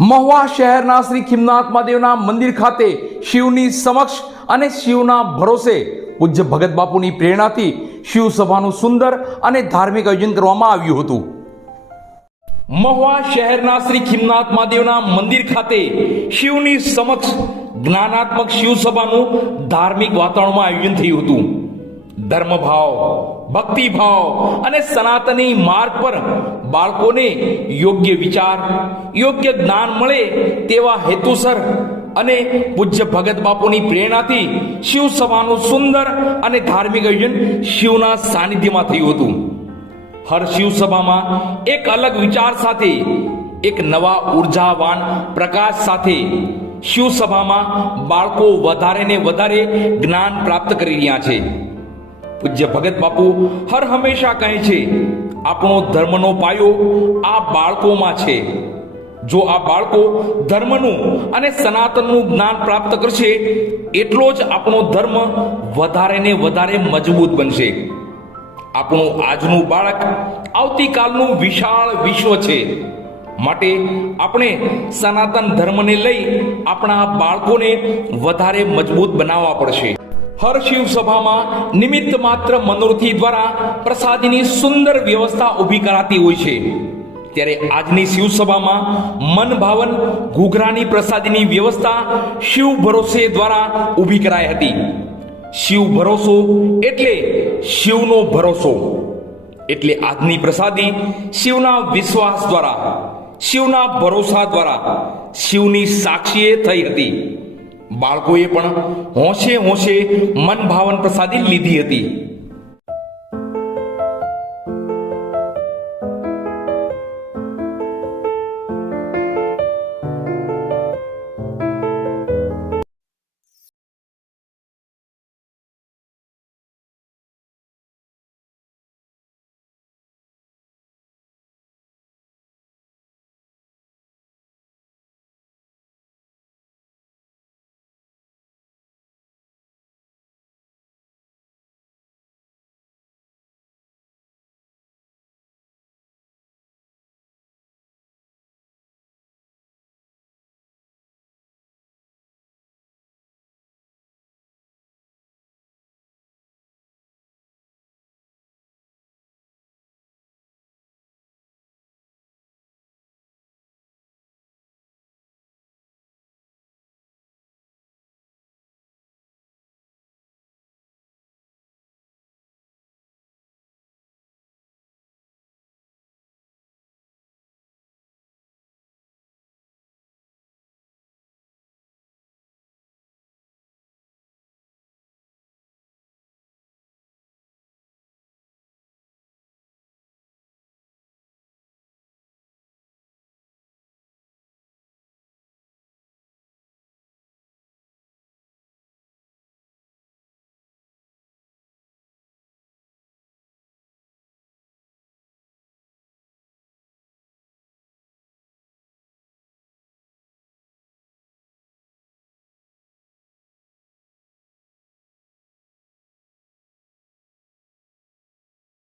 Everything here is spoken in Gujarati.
મહુવા શહેરના શ્રી ખીમનાથ મહાદેવના મંદિર ખાતે શિવની સમક્ષ અને શિવના ભરોસે પૂજ્ય ભગત બાપુની પ્રેરણાથી શિવ સભાનું સુંદર અને ધાર્મિક આયોજન કરવામાં આવ્યું હતું। મહુવા શહેરના શ્રી ખીમનાથ મહાદેવના મંદિર ખાતે શિવની સમક્ષ જ્ઞાનાત્મક શિવ સભાનું ધાર્મિક વાતાવરણમાં આયોજન થયું હતું। ધર્મભાવ, ભક્તિભાવ અને સનાતની માર્ગ પર બાળકોને યોગ્ય વિચાર, યોગ્ય જ્ઞાન મળે તેવા હેતુસર અને પૂજ્ય ભગત બાપુની પ્રેરણાથી શિવ સભાનું સુંદર અને ધાર્મિક આયોજન શિવના સાનિધ્યમાં થયું હતું। હર શિવ સભામાં એક અલગ વિચાર સાથે, એક નવા ઉર્જાવાન પ્રકાશ સાથે શિવ સભામાં બાળકો વધારે ને વધારે જ્ઞાન પ્રાપ્ત કરી રહ્યા છે। પૂજ્ય ભગત બાપુ હર હંમેશા કહે છે, આપણો ધર્મનો પાયો આ બાળકોમાં છે। જો આ બાળકો ધર્મનું અને સનાતનનું જ્ઞાન પ્રાપ્ત કરશે એટલો જ આપણો ધર્મ વધારે ને વધારે મજબૂત બનશે। આપણું આજનું બાળક આવતીકાલનું વિશાળ વિશ્વ છે, માટે આપણે સનાતન ધર્મને લઈ આપણા બાળકોને વધારે મજબૂત બનાવવા પડશે। હર શિવ સભામાં નિમિત્ત માત્ર મનોરથી દ્વારા પ્રસાદીની સુંદર વ્યવસ્થા ઊભી કરાતી હોય છે, ત્યારે આજની શિવ સભામાં મન ભાવન ઘૂઘરાની પ્રસાદીની વ્યવસ્થા શિવ ભરોસે દ્વારા ઊભી કરાઈ હતી। શિવ ભરોસો એટલે શિવનો ભરોસો, એટલે આજની પ્રસાદી શિવના વિશ્વાસ દ્વારા, શિવના ભરોસા દ્વારા શિવની સાક્ષીએ થઈ હતી। બાળકોએ પણ હોંશે હોંશે મન ભાવન પ્રસાદી લીધી હતી।